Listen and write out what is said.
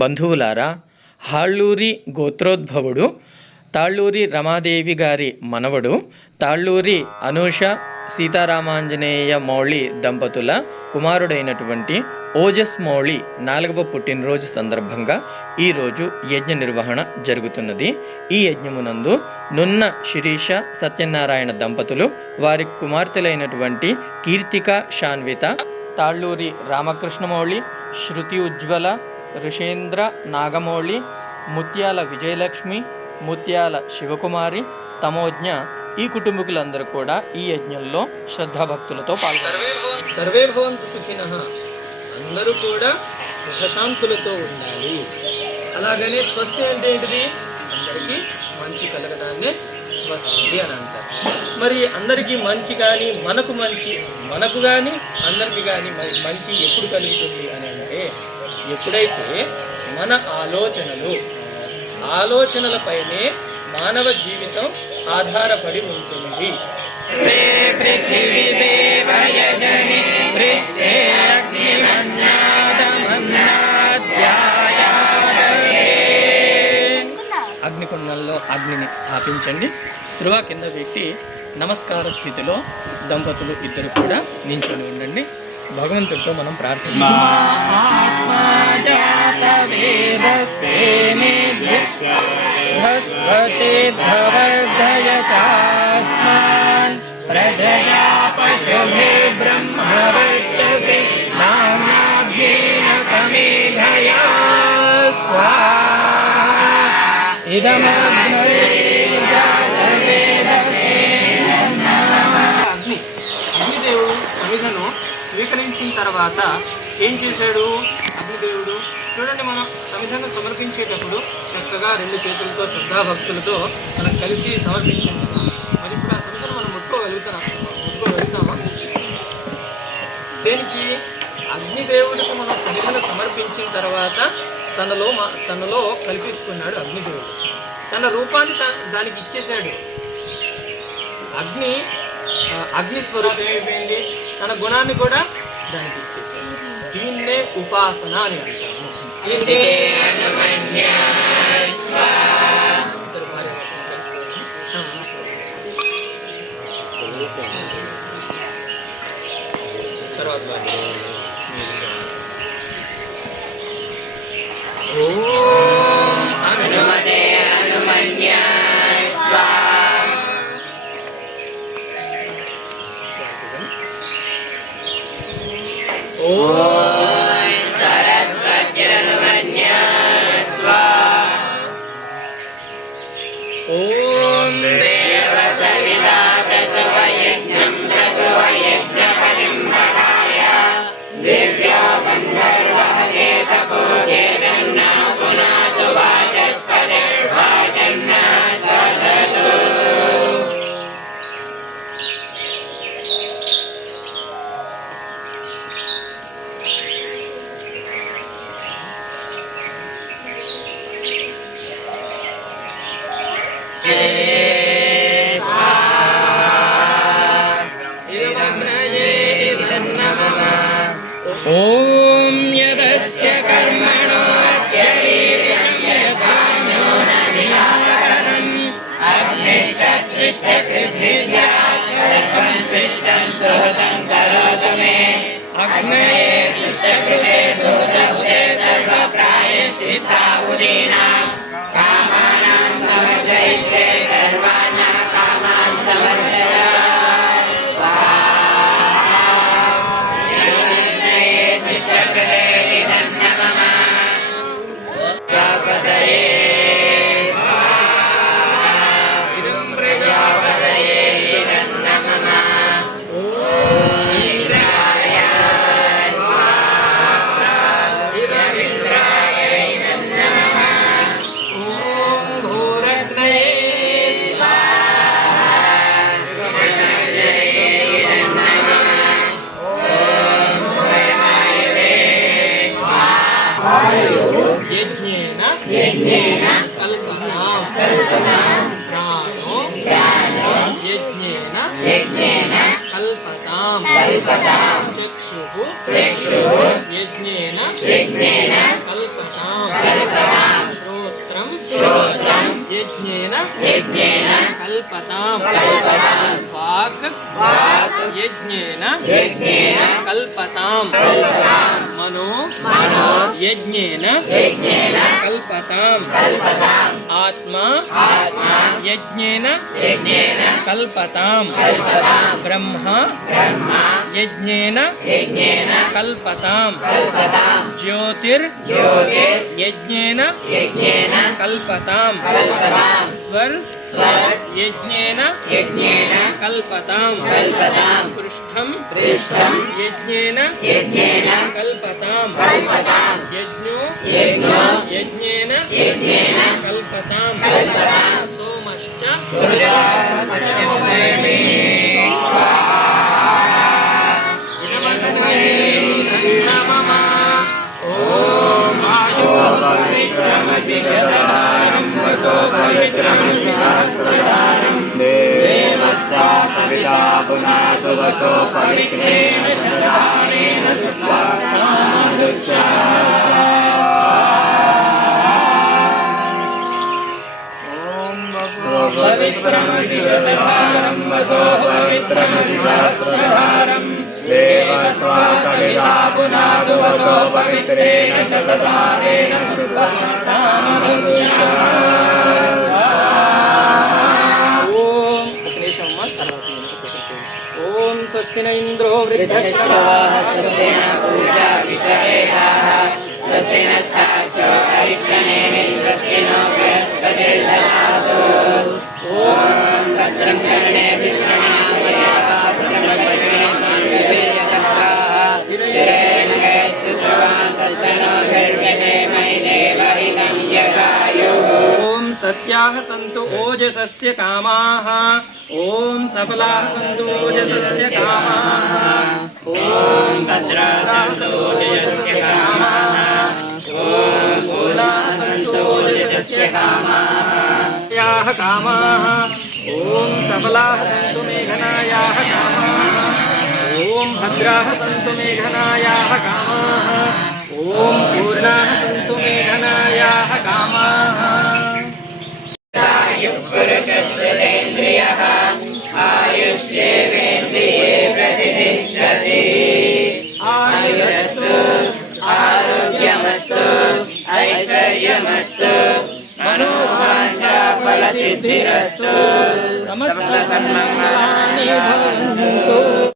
బంధువులారా, హాళ్ళూరి గోత్రోద్భవుడు, తాళ్ళూరి రమాదేవి గారి మనవడు, తాళ్ళూరి అనూష సీతారామాంజనేయ మౌళి దంపతుల కుమారుడైనటువంటి ఓజస్ మౌళి 4వ పుట్టినరోజు సందర్భంగా ఈరోజు యజ్ఞ నిర్వహణ జరుగుతున్నది. ఈ యజ్ఞమునందు నున్న శిరీష సత్యనారాయణ దంపతులు, వారి కుమార్తెలైనటువంటి కీర్తిక శాన్విత, తాళ్ళూరి రామకృష్ణమౌళి, శృతి ఉజ్వల, ఋషేంద్ర నాగమౌళి, ముత్యాల విజయలక్ష్మి, ముత్యాల శివకుమారి, తమోజ్ఞ ఈ కుటుంబీకులందరూ కూడా ఈ యజ్ఞంలో శ్రద్ధాభక్తులతో పాల్గొన్నారు. సర్వే భవంతు సుఖినః, అందరూ కూడా సుఖశాంతులతో ఉండాలి. అలాగనే స్వస్తి అంటే ఏంటిది? అందరికీ మంచి కలగడాన్ని స్వస్తి అని అంటారు. మరి అందరికీ మంచి కానీ మనకు కానీ అందరికీ కానీ మంచి ఎప్పుడు కలుగుతుంది అని అంటే, ఎప్పుడైతే మన ఆలోచనలపైనే మానవ జీవితం ఆధారపడి ఉంటుంది. అగ్నికుండంలో అగ్నిని స్థాపించండి. ధృవ కింద పెట్టి నమస్కార స్థితిలో దంపతులు ఇద్దరు కూడా నించుని ఉండండి. భగవంతుడితో మనం ప్రార్థించాలి. అగ్నిదేవుడు సమిధను స్వీకరించిన తర్వాత ఏం చేశాడు అగ్నిదేవుడు? చూడండి, మనం సమిధను సమర్పించేటప్పుడు చక్కగా 2 చేతులతో శ్రద్ధాభక్తులతో మనం కలిసి సమర్పించండి. మరి ఇప్పుడు ఆ సమిధను మనం ముట్టుకోగలుగుతామా? దేనికి? అగ్నిదేవుడికి మనం సమిధను సమర్పించిన తర్వాత తనలో కల్పిస్తున్నాడు అగ్నిదేవుడు. తన రూపాన్ని దానికి ఇచ్చేశాడు. అగ్ని స్వరూపం అయిపోయింది, తన గుణాన్ని కూడా దానికి ఇచ్చేసాడు. దీన్నే ఉపాసన అని అంటాము. ఓం యదస్య కర్మణో అగ్నయే సృష్టకృతే సోదభుతే సర్వప్రాయశ్చిత్తావుదీనాం కామానాం సమర్జయిత్రే సర్వానాం కామాన్ సమర్జయ. యజ్ఞేన కల్పతాం ప్రాణో యజ్ఞేన కల్పతాం చక్షుః యజ్ఞేన కల్పతాం कल्पताम् वाक् यज्ञेन कल्पताम् मनो यज्ञेन कल्पताम् आत्मा यज्ञेन कल्पताम् ब्रह्मा यज्ञेन कल्पताम् ज्योतिर्यज्ञेन कल्पताम् स्वर यज्ञेन कल्पताम् पृष्ठं यज्ञेन कल्पताम् यज्ञो यज्ञेन कल्पताम् स्तोमश्च देवस्या सविता पुनातु वसो पवित्रेण शतदानेन शुत्वा पवित्रमसि शतधारं वसो पवित्रमसि सहस्रधारं देवस्या सविता पुनातु वसो पवित्रेण शतधारेण शुत्वा ओम स्वस्ति न इंद्रो वृद्धश्रवाः स्वस्ति न पूषा विश्ववेदाः स्वस्ति नस्तार्क्ष्यो अरिष्टनेमिः स्वस्ति नो बृहस्पतिर्दधातु ओम भद्रं कर्णेभिः शृणुयात् स्थिरैर्नगैस्तु श्रवांसस्तनो गर्भधेमहि देवहितं यदायुः ओम सत्याः सन्तु ओजसस्य कामाः ओम सबलाः सन्तु ओजसस्य कामाः ओम भद्राः सन्तु ओजसस्य कामाः ओम भूलाः सन्तु ओजसस्य कामाः याः कामाः ओम सबलाः सन्तु मेघनायाः कामाः ओम भद्राः सन्तु मेघनायाः कामाः ओम पूर्णाः सन्तु मेघनायाः कामाः पुरुषस्येन्द्रियः आयुष्येवेन्द्रिये प्रतिष्ठति आयुरस्तु आरोग्यमस्तु ऐश्वर्यमस्तु मनोवाञ्छा फलसिद्धिरस्तु समस्त सन्मङ्गलानि भवन्तु।